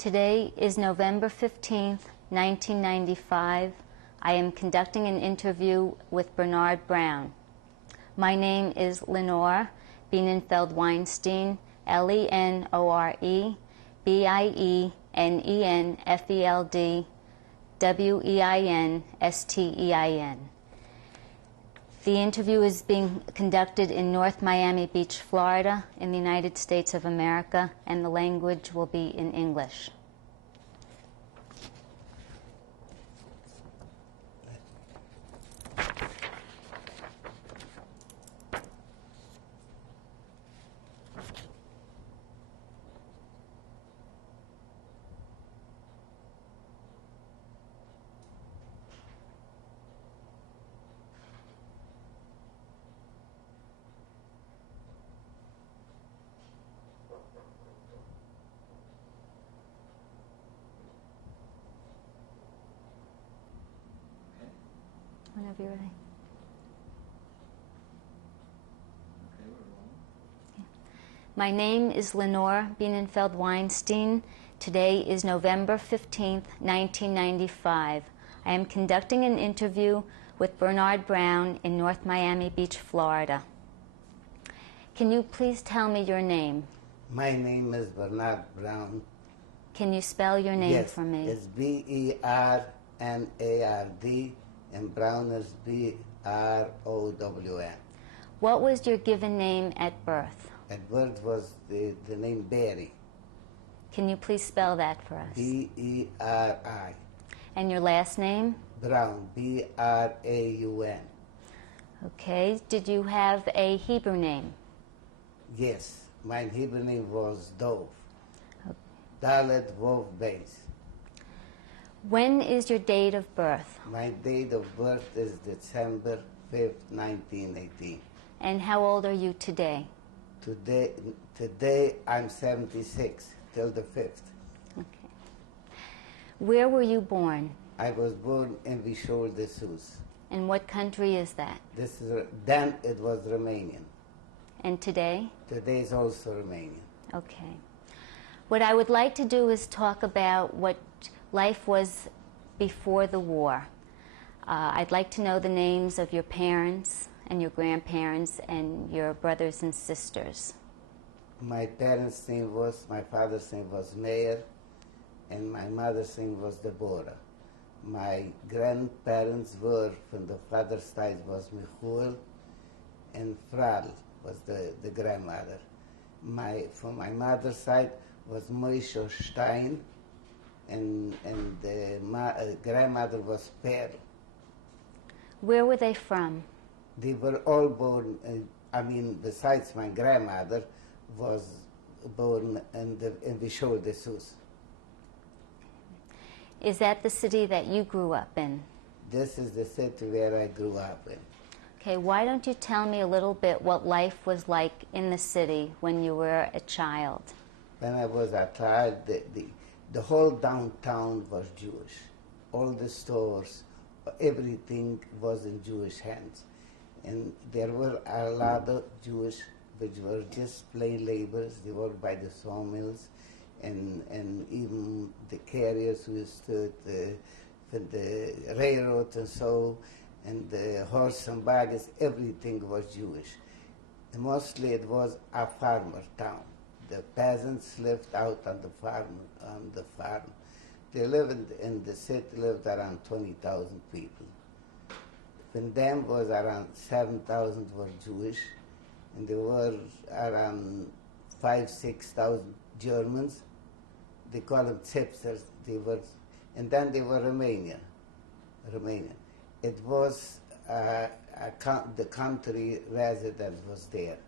Today is November 15th, 1995. I am conducting an interview with Bernard Brown. My name is Lenore Bienenfeld-Weinstein, Lenore-Bienenfeld-Weinstein. The interview is being conducted in North Miami Beach, Florida, in the United States of America, and the language will be in English. Whenever you're ready. My name is Lenore Bienenfeld-Weinstein. Today is November 15th, 1995. I am conducting an interview with Bernard Brown in North Miami Beach, Florida. Can you please tell me your name? My name is Bernard Brown. Can you spell your name for me? Yes, it's B-E-R-N-A-R-D, and Brown is B-R-O-W-N. What was your given name at birth? At birth was the name Barry. Can you please spell that for us? B-E-R-I. And your last name? Brown, B-R-A-U-N. Okay. Did you have a Hebrew name? Yes, my Hebrew name was Dov. Okay. Dalet Vov Beis. When is your date of birth? My date of birth is December 5th, 1918. And how old are you today? Today I'm 76, till the 5th. Okay. Where were you born? I was born in Vishol de Sus. And what country is that? Then it was Romanian. And today? Today is also Romanian. Okay. What I would like to do is talk about what life was before the war. I'd like to know the names of your parents and your grandparents and your brothers and sisters. My father's name was Meir, and my mother's name was Deborah. My grandparents were, from the father's side, was Michuel, and Fral was the grandmother. From my mother's side was Moshe Stein, and the grandmother was Perl. Where were they from? They were all born, besides my grandmother, was born in Vishol de Sus. Is that the city that you grew up in? This is the city where I grew up in. Okay, why don't you tell me a little bit what life was like in the city when you were a child? When I was a child, the whole downtown was Jewish. All the stores, everything was in Jewish hands. And there were a lot of Jewish which were just plain laborers. They worked by the sawmills, and even the carriers who stood for the railroad and so, and the horse and buggies, everything was Jewish. And mostly it was a farmer town. The peasants lived out on the farm. They lived in the city, lived around 20,000 people. From them was around 7,000 were Jewish, and there were around 6,000 Germans. They call them Zipsters. And then they were Romanian. It was the country resident was there.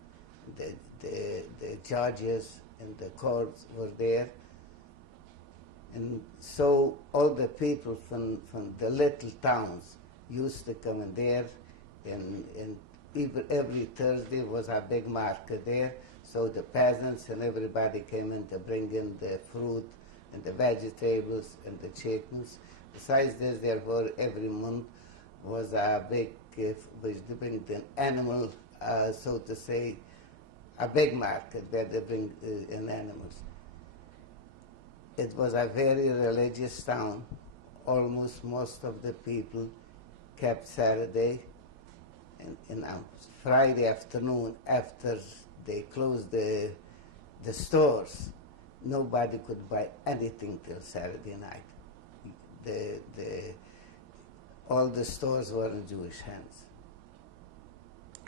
The judges and the courts were there. And so all the people from the little towns used to come in there, and every Thursday was a big market there, so the peasants and everybody came in to bring in the fruit and the vegetables and the chickens. Besides this, there were every month was a big, which they bring the animal, so to say, a big market where they bring in animals. it was a very religious town. Almost most of the people kept Saturday, and on Friday afternoon, after they closed the stores, nobody could buy anything till Saturday night. All the stores were in Jewish hands.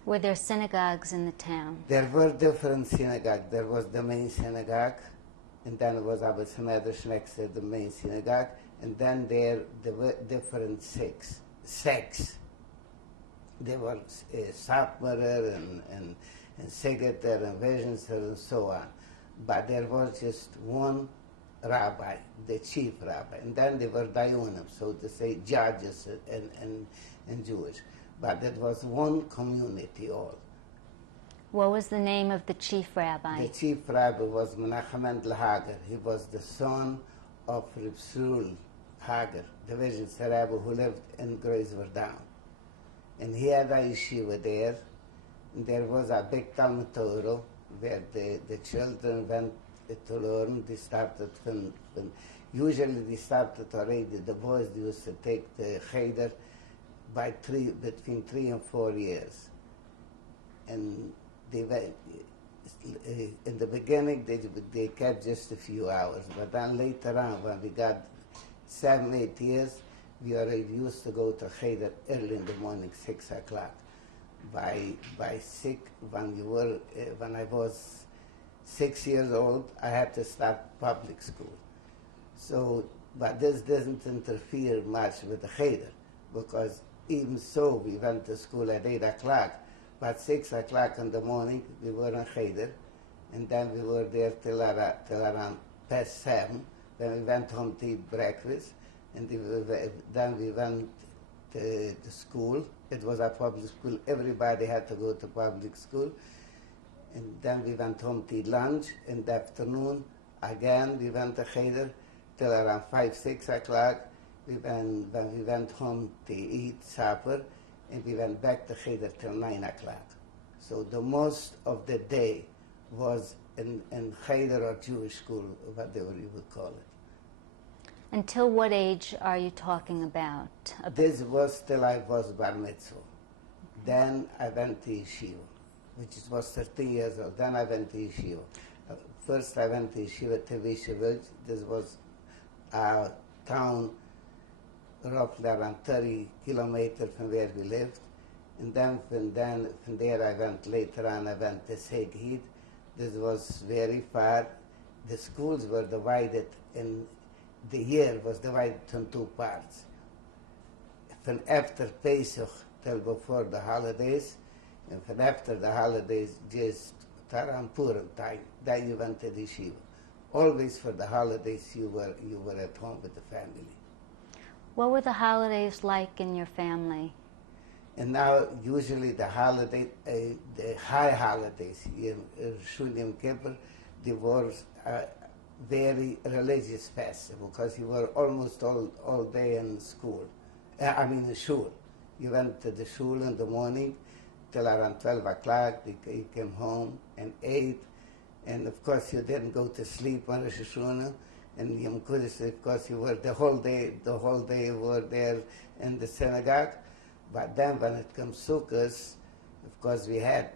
Were there synagogues in the town? There were different synagogues. There was the main synagogue, and then it was Abbas Hamedrash next to the main synagogue, and then there were different sects. There were Satmarer and Segeter and Vejenser and so on. But there was just one rabbi, the chief rabbi, and then there were Dayanim, so to say, judges and Jewish. But it was one community all. What was the name of the chief rabbi? The chief rabbi was Menachem Mendel Hager. He was the son of Reb Srul Hager, the Vejenser rabbi who lived in Groesverdown. And he had a yeshiva there, and there was a big Talmud Torah where the children went to learn. They started usually they started already, the boys used to take the cheder between 3 and 4 years. And they were, in the beginning they kept just a few hours, but then later on when we got 7, 8 years, we already used to go to cheder early in the morning, 6 o'clock. By 6, when I was 6 years old, I had to start public school. So, but this doesn't interfere much with the cheder, because even so, we went to school at 8 o'clock, but 6 o'clock in the morning, we were in cheder, and then we were there till around past 7. Then we went home to eat breakfast, and then we went to the school. It was a public school. Everybody had to go to public school. And then we went home to eat lunch. In the afternoon, again, we went to cheder till around 5, 6 o'clock. Then we went home to eat supper, and we went back to cheder till 9 o'clock. So the most of the day was in cheder or Jewish school, whatever you would call it. Until what age are you talking about? This was till I was bar mitzvah. Then I went to yeshiva, which was 13 years old. Then I went to yeshiva. First I went to yeshiva Tevisha Village. This was a town roughly around 30 kilometers from where we lived. And then from there I went, later on I went to Seghid. This was very far. The schools were divided in, the year was divided in 2 parts. From after Pesach till before the holidays, and from after the holidays, just around Purim time, then you went to the yeshiva. Always for the holidays you were at home with the family. What were the holidays like in your family? And now usually the holiday, the high holidays, Shul Yom Kippur, they were very religious festival, because you were almost all day in school. In shul. You went to the shul in the morning till around 12 o'clock. You came home and ate, and of course you didn't go to sleep on Rosh Hashanah. And Yom Kippur, of course, you were the whole day you were there in the synagogue. But then when it comes Sukkot, of course we had,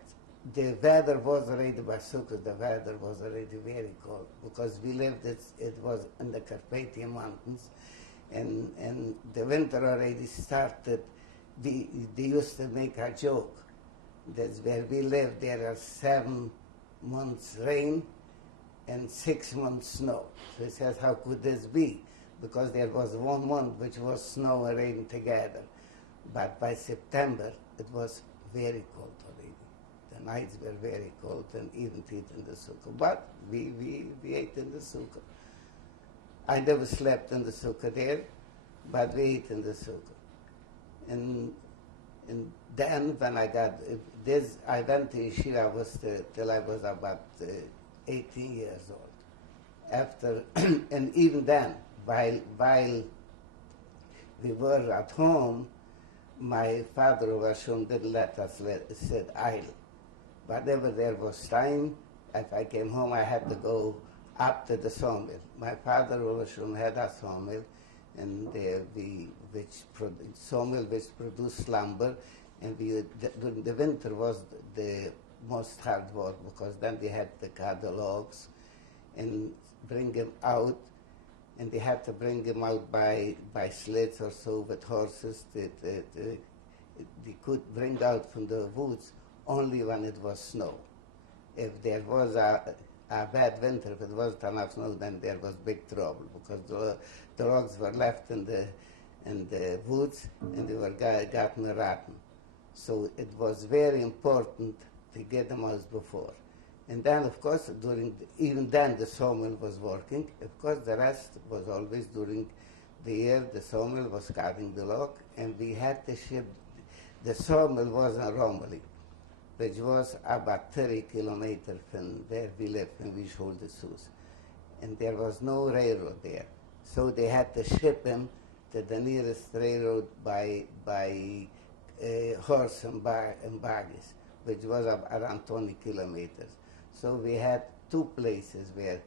the weather was already, by Sukkot, the weather was already very cold, because we lived, it was in the Carpathian Mountains, and the winter already started. They used to make a joke. That's where we lived, there are 7 months rain and 6 months snow. So he says, how could this be? Because there was 1 month which was snow and rain together. But by September, it was very cold already. The nights were very cold, and even to eat in the sukkah. But we ate in the sukkah. I never slept in the sukkah there, but we ate in the sukkah. And then when I got this, I went to yeshiva till I was about 18 years old. After, and even then, while we were at home, my father Hashem didn't let us sit idle. Whenever there was time, if I came home, I had to go up to the sawmill. My father also had a sawmill, and sawmill which produced lumber, and during the winter was the most hard work, because then they had to cut the logs and bring them out, and they had to bring them out by sleds or so with horses. They could bring out from the woods only when it was snow. If there was a bad winter, if it wasn't enough snow, then there was big trouble, because the logs were left in the woods, and they were gotten rotten. So it was very important to get them out before. And then, of course, even then the sawmill was working. Of course, the rest was always during the year. The sawmill was cutting the log, and we had to ship. The sawmill was in Romilly, which was about 30 kilometers from where we lived when we sold the Sioux. And there was no railroad there. So they had to ship him to the nearest railroad by horse and buggies, which was around 20 kilometers. So we had two places where,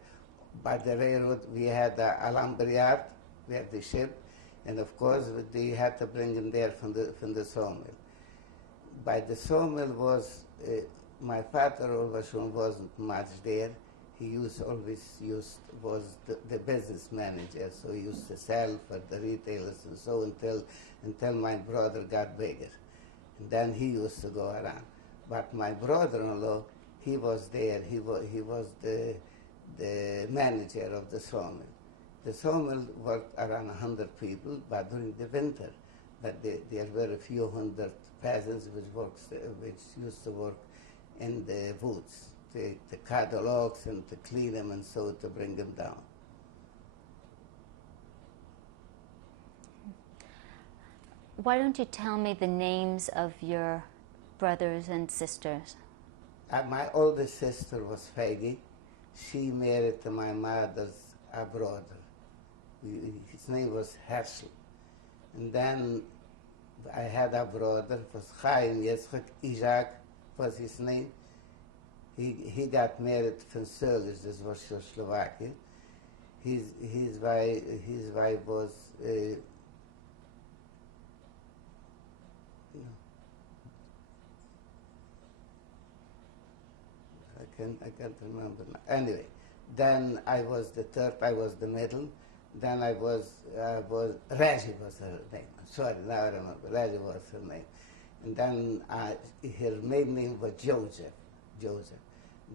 by the railroad, we had a lumber yard where they shipped, and of course they had to bring them there from the sawmill. By the sawmill my father always wasn't much there. He was the business manager, so he used to sell for the retailers and so until my brother got bigger. And then he used to go around. But my brother-in-law, he was there. He was the manager of the sawmill. The sawmill worked around 100 people, but during the winter, there were a few hundred peasants which used to work in the woods to cut the logs and to clean them and so to bring them down. Why don't you tell me the names of your brothers and sisters? My oldest sister was Peggy. She married to my mother's brother. His name was Herschel. And then I had a brother, was Chaim Yitzchak, Isaac was his name. He got married from Solish, this was Czechoslovakia. His wife was I can't remember now. Anyway, then I was the third, I was the middle. Then I was Reggie was her name. Sorry, now I remember. Reggie was her name. And then her maiden name was Joseph.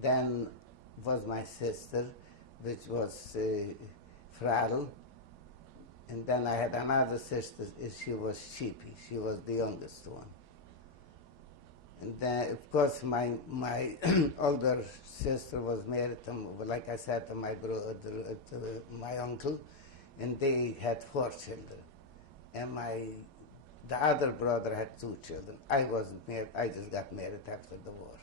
Then was my sister, which was Fradl. And then I had another sister, she was Sheepy. She was the youngest one. And then, of course, my older sister was married to, like I said, to my brother, to my uncle, and they had 4 children. And the other brother had 2 children. I wasn't married. I just got married after the war.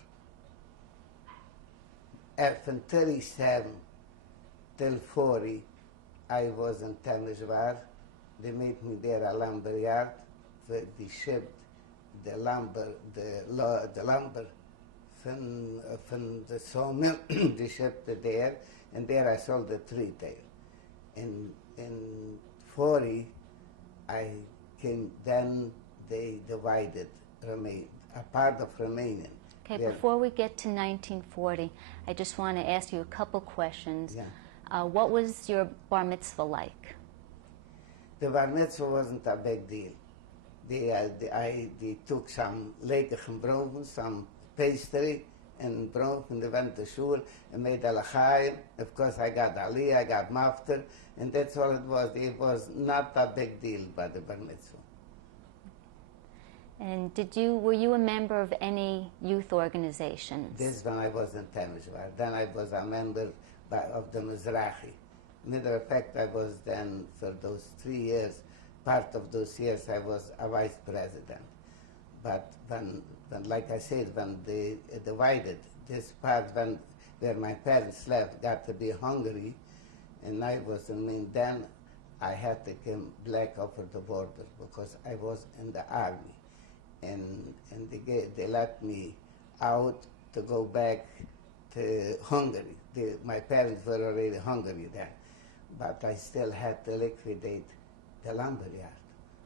From 37 till 40, I was in Temesvar. They made me there a lumber yard. They shipped the lumber from the sawmill. They shipped it there, and there I sold it retail. In 40, I came. Then they divided a part of Romanian. Okay, before we get to 1940, I just want to ask you a couple questions. Yeah. What was your bar mitzvah like? The bar mitzvah wasn't a big deal. They took some lekkige broden, some pastry, and brood, and they went to shul and made a l'chaim. Of course, I got aliyah, I got mafter, and that's all it was. It was not a big deal by the bar mitzvah. And were you a member of any youth organizations? This when I was in Temesvar. Then I was a member of the Mizrahi. Matter of fact, I was then, for those 3 years, part of those years, I was a vice president. But when like I said, when they divided this part, where my parents left, got to be Hungary, and I was in Maine, then I had to come back over the border because I was in the army. And they let me out to go back Hungary. My parents were already Hungary then, but I still had to liquidate the lumberyard.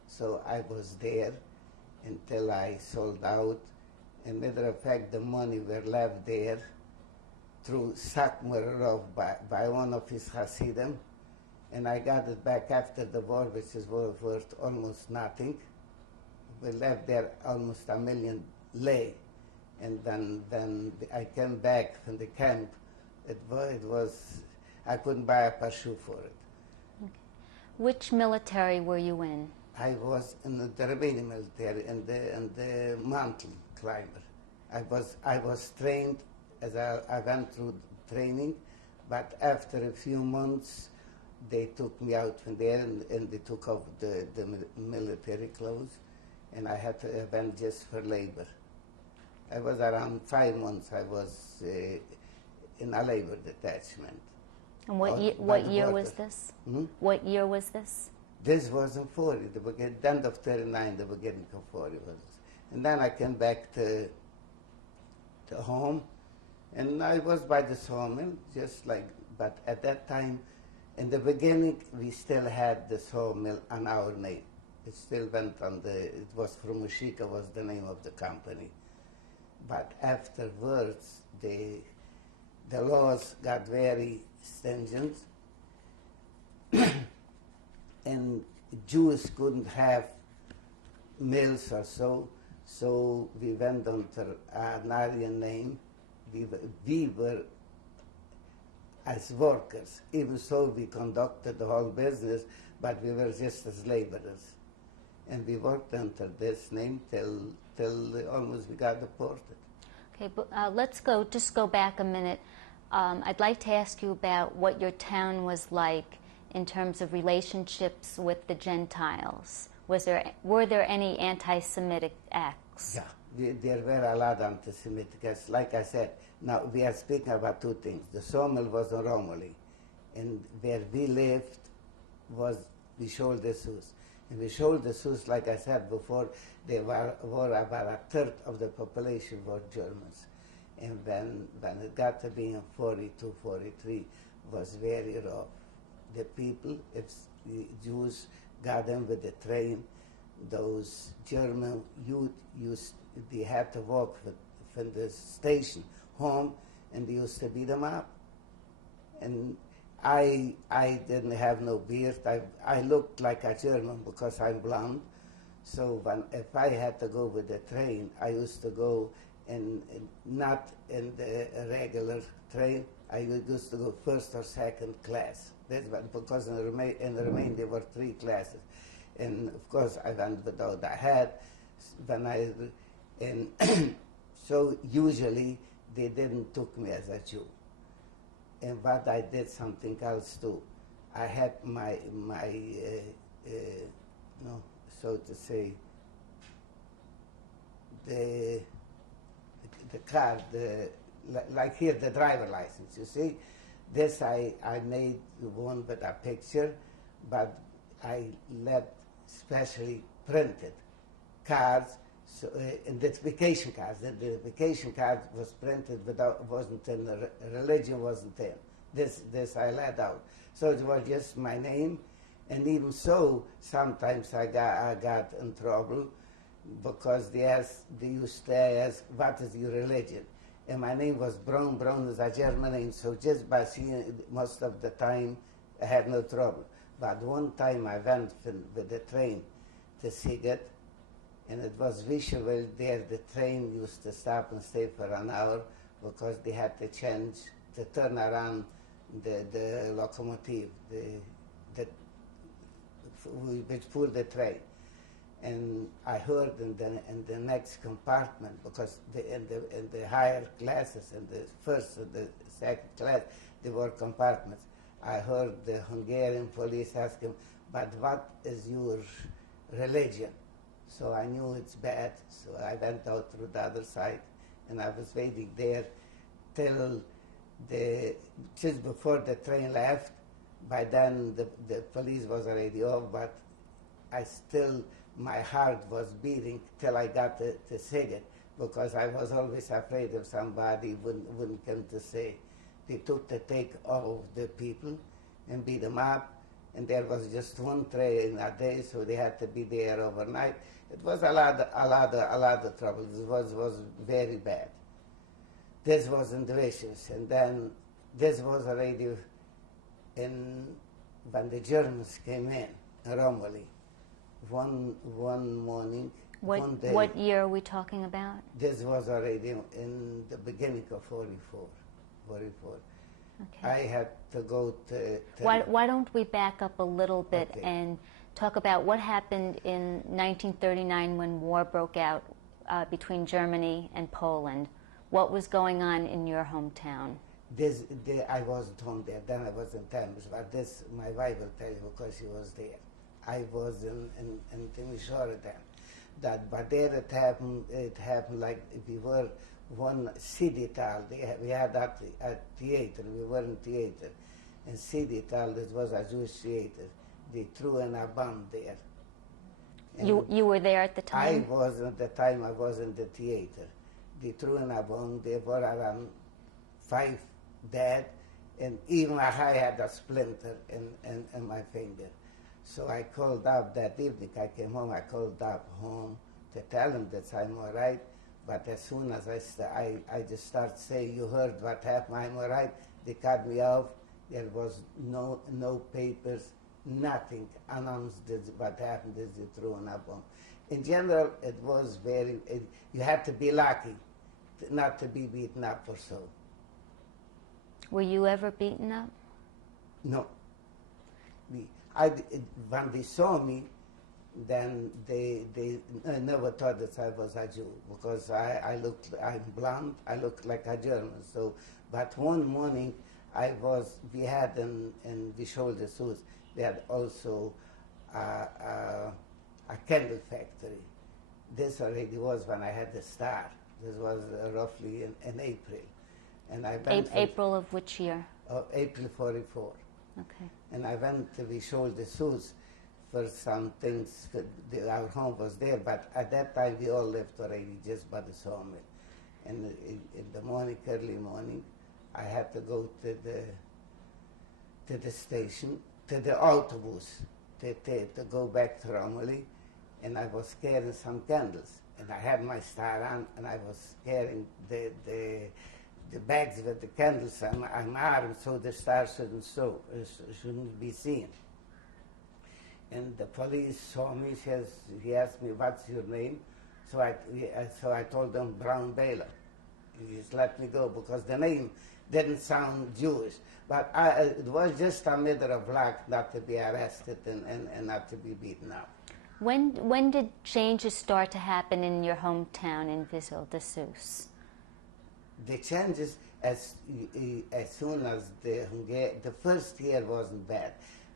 So I was there until I sold out. And matter of fact, the money were left there through Sakmarov by one of his Hasidim, and I got it back after the war, which is worth almost nothing. We left there almost $1 million lei, and then I came back from the camp. It was I couldn't buy a pair of shoes for it. Okay. Which military were you in? I was in the Romanian military and the mountain climber. I was trained as I went through training, but after a few months they took me out from there and they took off the military clothes, and I had to went just for labor. I was around 5 months. I was in a labor detachment. And what year was this? Hmm? What year was this? This was in 40, the end of 39, the beginning of 40 was. And then I came back to home, and I was by the sawmill, just like, but at that time, in the beginning, we still had the sawmill on our name. It still went on it was Frumushika was the name of the company. But afterwards, the laws got very stringent, and Jews couldn't have mills or so we went under an Aryan name. We were as workers, even so we conducted the whole business, but we were just as laborers. And we worked under this name till almost we got deported. Okay, but let's just go back a minute. I'd like to ask you about what your town was like in terms of relationships with the Gentiles. Were there any anti-Semitic acts? Yeah, there were a lot of anti-Semitic acts. Like I said, now we are speaking about two things. The sawmill was in Romoli, and where we lived was Vishol de Sus. And Vishol de Sus, like I said before, they were about a third of the population were Germans. And when it got to be in 42, 43, was very rough. The people, if the Jews got them with the train, those German youth they had to walk from the station home, and they used to beat them up. And I didn't have no beard. I looked like a German because I'm blonde. So if I had to go with the train, I used to go not in the regular train. I used to go first or second class. Because in the Remain there were 3 classes. And of course I went without a hat. So usually they didn't took me as a Jew. But I did something else too. I had my so to say, the card, like here, the driver license, you see. This I made one with a picture, but I let specially printed cards, so, identification cards. The identification card was printed wasn't in the religion, wasn't in. This I let out. So it was just my name, and even so, sometimes I got in trouble because they used to ask, what is your religion? And my name was Braun. Braun is a German name, so just by seeing it, most of the time, I had no trouble. But one time I went with the train to Siget, and it was visual there. The train used to stop and stay for an hour because they had to turn around the locomotive, which pulled the train. And I heard in the next compartment, because in the higher classes, in the first and the second class, there were compartments. I heard the Hungarian police ask him, but what is your religion? So I knew it's bad, so I went out through the other side, and I was waiting there till just before the train left. By then the police was already off, but my heart was beating till I got to Siget, because I was always afraid if somebody wouldn't come to say. They took the take of the people and beat them up, and there was just one train a day, so they had to be there overnight. It was a lot of trouble. It was very bad. This was in the wishes, and then this was already when the Germans came in Romilly. One morning, one day. What year are we talking about? This was already in the beginning of 44. Okay. I had to go to Why don't we back up a little bit Okay. and talk about what happened in 1939 when war broke out between Germany and Poland? What was going on in your hometown? I wasn't home there, then I was in Thames, but this my wife will tell you because she was there. I was in Timisoara then. But there it happened like we were one city tal. We had a theater, we were in theater. And city tal, this was a Jewish theater. They threw in a bomb there. And You were there at the time? I was at the time, I was in the theater. They threw in a bomb, there were around 5 dead, and even I had a splinter in my finger. So I called up that evening, I came home, I called up home to tell them that I'm all right, but as soon as I just start saying, you heard what happened, I'm all right, they cut me off, there was no papers, nothing announced what happened, is they threw in a bomb. In general, it was you had to be lucky not to be beaten up or so. Were you ever beaten up? No. When they saw me, then they never thought that I was a Jew, because I'm blonde, I look like a German. So, but one morning we had in the shoulder suits, we had also a candle factory. This already was when I had the star. This was roughly in April. And I went April of which year? April 44. Okay. And I went to we sold the suits for some things. Our home was there, but at that time we all lived already just by the sawmill. And in the morning, early morning, I had to go to the station, to the autobus, to go back to Romilly, and I was carrying some candles. And I had my star on, and I was carrying the bags with the candles on my arm, so the star shouldn't be seen. And the police saw me. He asked me, "What's your name?" So I told them Brown Baylor. He just let me go because the name didn't sound Jewish. But it was just a matter of luck not to be arrested and not to be beaten up. When did changes start to happen in your hometown in Vissel-de-Sus? The changes as soon as the first year wasn't bad.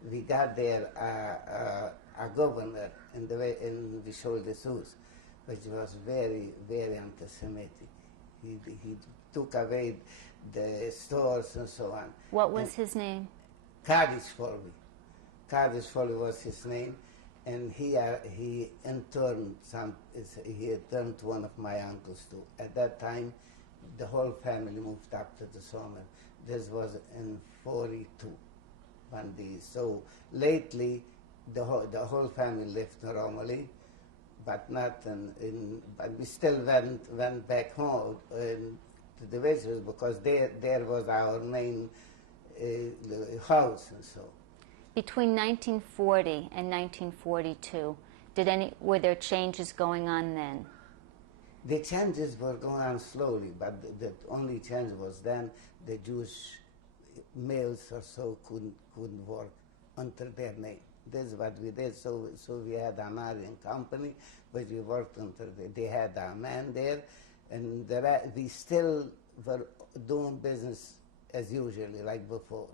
We got there a governor in Vissel-de-Sus, which was very, very anti-Semitic. He took away the stores and so on. What was his name? Kaddish Foley. Kaddish Foley was his name. And he interned one of my uncles too. At that time, the whole family moved up to the sawmill. This was in 42. So lately, the whole family lived in Romilly, but not but we still went back home to the villages because there was our main house and so. Between 1940 and 1942, were there changes going on then? The changes were going on slowly, but the only change was then the Jewish males or so couldn't work under their name. This is what we did. So we had an Aryan company, but we worked under they had a man there, and we still were doing business as usually, like before.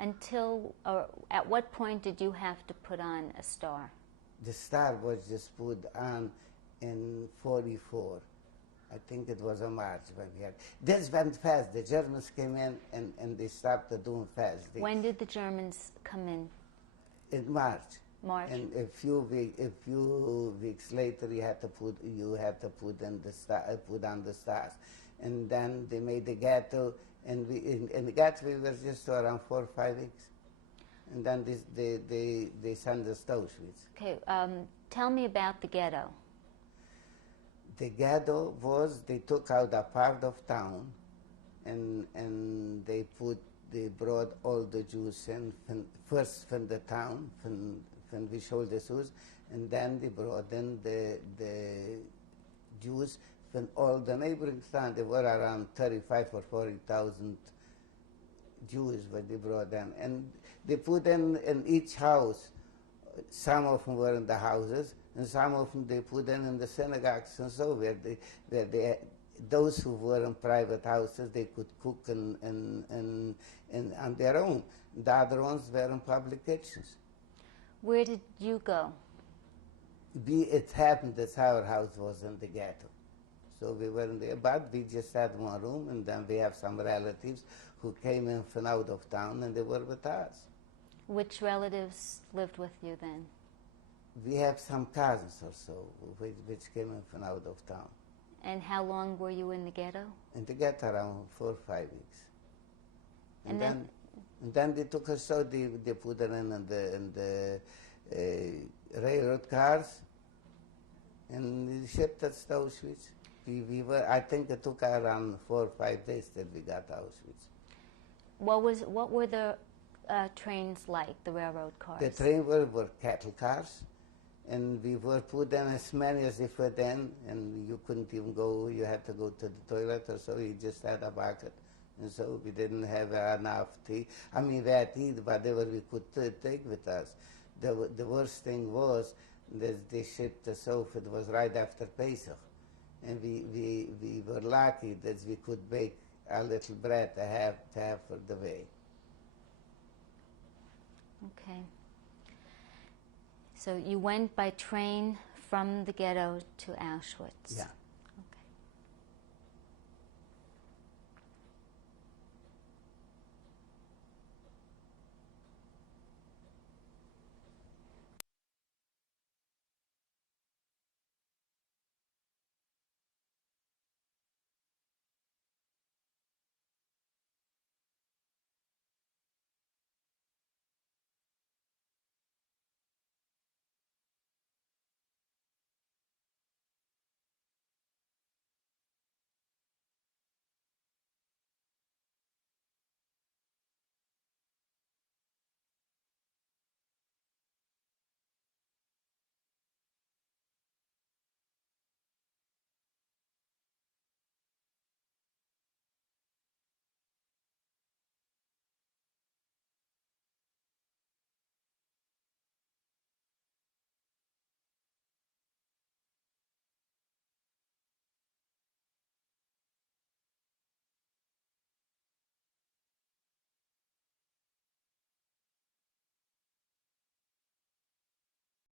At what point did you have to put on a star? The star was just put on in 44. I think it was a March when we had. This went fast. The Germans came in and they started doing fast. When did the Germans come in? In March. march. And a few weeks later, you had to put on the stars, and then they made the ghetto, and in the ghetto we were just around 4 or 5 weeks, and then they sent us to Auschwitz. Okay, tell me about the ghetto. The ghetto was, they took out a part of town, and they brought all the Jews in, first from the town, from Wisholdesus, and then they brought in the Jews from all the neighboring towns. There were around 35 or 40,000 Jews when they brought in. And they put in each house. Some of them were in the houses, and some of them they put in the synagogues and so, those who were in private houses, they could cook on their own. The other ones were in public kitchens. Where did you go? It happened that our house was in the ghetto. So we were in there, but we just had one room, and then we have some relatives who came in from out of town, and they were with us. Which relatives lived with you then? We have some cousins or so, which came in from out of town. And how long were you in the ghetto? In the ghetto around 4 or 5 weeks. And then they took us out, they put it in the railroad cars, and they shipped us to Auschwitz. I think it took around 4 or 5 days that we got to Auschwitz. What were the trains like, the railroad cars? The trains were cattle cars, and we were put in as many as they fit in, and you couldn't even go, you had to go to the toilet or so, you just had a bucket. And so we didn't have enough tea. I mean, we had tea, whatever we could take with us. The worst thing was that they shipped us off, it was right after Pesach. And we were lucky that we could bake a little bread to have for the way. Okay. So you went by train from the ghetto to Auschwitz. Yeah.